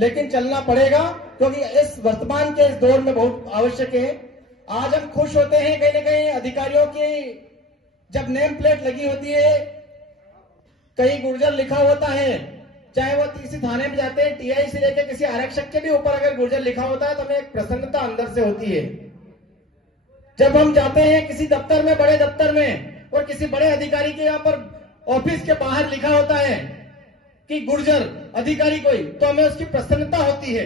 लेकिन चलना पड़ेगा क्योंकि इस वर्तमान के इस दौर में बहुत आवश्यक है। आज हम खुश होते हैं कहीं ना कहीं अधिकारियों की जब नेम प्लेट लगी होती है, कहीं गुर्जर लिखा होता है, चाहे वो किसी थाने में जाते हैं, टीआई से लेकर किसी आरक्षक के भी ऊपर अगर गुर्जर लिखा होता है तो हमें एक प्रसन्नता अंदर से होती है। जब हम जाते हैं किसी दफ्तर में, बड़े दफ्तर में, और किसी बड़े अधिकारी के यहाँ पर ऑफिस के बाहर लिखा होता है कि गुर्जर अधिकारी कोई, तो हमें उसकी प्रसन्नता होती है।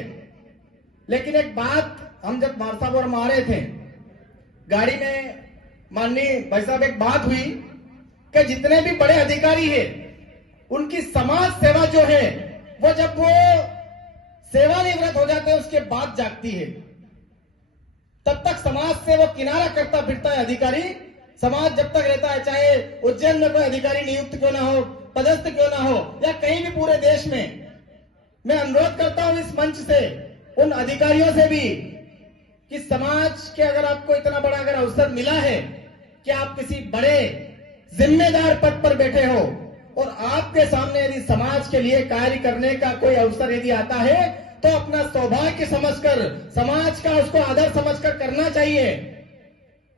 लेकिन एक बात, हम जब मार साहब और आ रहे थे गाड़ी में, माननीय भाई साहब, एक बात हुई कि जितने भी बड़े अधिकारी हैं उनकी समाज सेवा जो है वो जब वो सेवानिवृत्त हो जाते हैं उसके बाद जागती है। तब तक समाज से वो किनारा करता फिरता है अधिकारी। समाज जब तक रहता है, चाहे उज्जैन में कोई अधिकारी नियुक्त क्यों ना हो, पदस्थ क्यों ना हो, या कहीं भी पूरे देश में, मैं अनुरोध करता हूं इस मंच से उन अधिकारियों से भी कि समाज के अगर आपको इतना बड़ा अगर अवसर मिला है कि आप किसी बड़े जिम्मेदार पद पर बैठे हो और आपके सामने यदि समाज के लिए कार्य करने का कोई अवसर यदि आता है तो अपना सौभाग्य समझकर, समाज का उसको आदर समझकर करना चाहिए।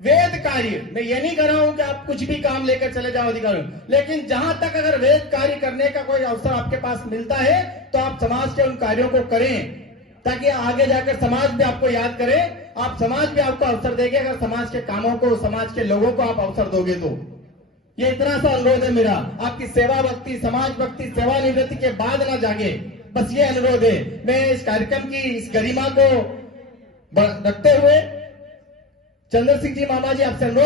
वेद कार्य, मैं ये नहीं कर रहा हूं कि आप कुछ भी काम लेकर चले जाओ अधिकारियों, लेकिन जहां तक अगर वेद कार्य करने का कोई अवसर आपके पास मिलता है तो आप समाज के उन कार्यों को करें ताकि आगे जाकर समाज भी आपको याद करे, आप समाज भी आपको अवसर देंगे अगर समाज के कामों को, समाज के लोगों को आप अवसर दोगे तो। ये इतना सा अनुरोध है मेरा, आपकी सेवा भक्ति, समाज भक्ति सेवानिवृत्ति के बाद ना जागे, बस ये अनुरोध है। मैं इस कार्यक्रम की इस गरिमा को रखते हुए चंद्र सिंह जी मामा जी आपसे अनुरोध